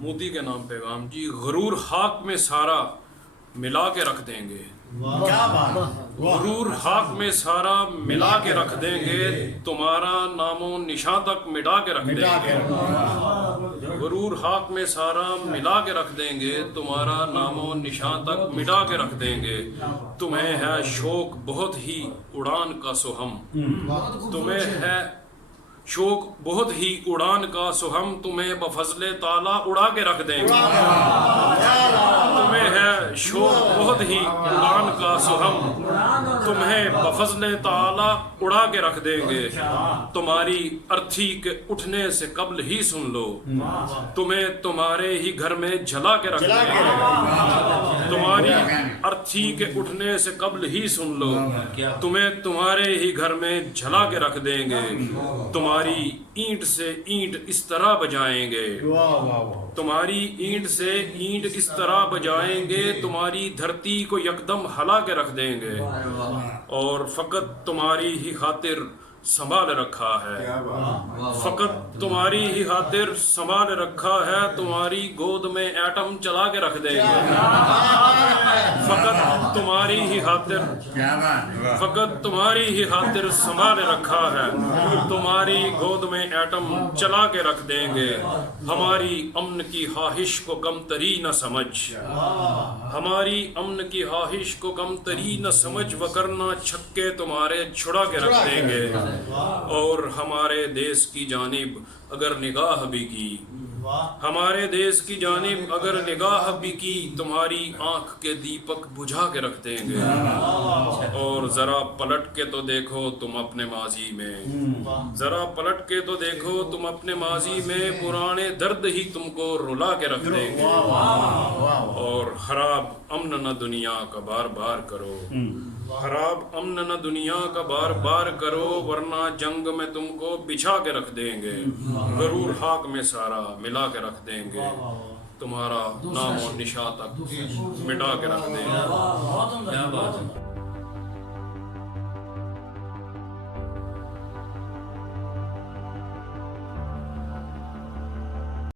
موتی کے نام پیغام جی، غرور خاک میں سارا ملا کے رکھ دیں گے، غرور خاک میں سارا ملا کے رکھ دیں گے، تمہارا نام و نشان تک مٹا کے رکھ دیں گے، غرور خاک میں سارا ملا کے رکھ دیں گے، تمہارا نام و نشان تک مٹا کے رکھ دیں گے، تمہیں ہے شوق بہت ہی اڑان کا سہم، تمہیں ہے شوق بہت ہی اڑان کا سہم، تمہیں بفضل تعالیٰ اڑا کے رکھ دیں گے، تمہیں ہے شوق بہت ہی اڑان کا سہم، تمہیں بفضل تعالیٰ اڑا کے رکھ دیں گے، تمہاری ارتھی کے اٹھنے سے قبل ہی سن لو، تمہیں تمہارے ہی گھر میں جلا کے رکھ دیں گے، تمہاری ارتھی کے اٹھنے سے قبل ہی سن لو، تمہیں تمہارے ہی گھر میں جلا کے رکھ دیں گے، تمہاری اینٹ سے اینٹ اس طرح بجائیں گے، تمہاری اینٹ سے اینٹ اس طرح بجائیں گے، تمہاری دھرتی کو یکدم ہلا کے رکھ دیں گے، اور فقط تمہاری ہی خاطر سنبھال رکھا ہے، فقط تمہاری ہی خاطر سنبھال رکھا ہے، تمہاری گود میں ایٹم چلا کے رکھ دیں گے، فقط تمہاری ہی خاطر، فقط تمہاری ہی خاطر سنبھال رکھا ہے، تمہاری گود میں ایٹم چلا کے رکھ دیں گے، ہماری امن کی خواہش کو کم تری نہ سمجھ، ہماری امن کی خواہش کو کم تری نہ سمجھ، وگرنہ چھکے تمہارے چھڑا کے رکھ دیں گے، اور ہمارے دیس کی جانب اگر نگاہ بھی کی، ہمارے دیس کی جانب اگر نگاہ بھی کی، تمہاری آنکھ کے دیپک بجھا کے رکھ دیں گے، اور ذرا پلٹ کے تو دیکھو تم اپنے ماضی میں، ذرا پلٹ کے تو دیکھو تم اپنے ماضی میں، پرانے درد ہی تم کو رلا کے رکھ دیں گے، اور خراب امن نہ دنیا کا بار بار کرو، خراب امن نہ دنیا کا بار بار کرو، ورنہ جنگ میں تم کو بچھا کے رکھ دیں گے، غرور خاک میں سارا ملا کے رکھ دیں گے، تمہارا نام و نشان تک مٹا کے رکھ دیں گے۔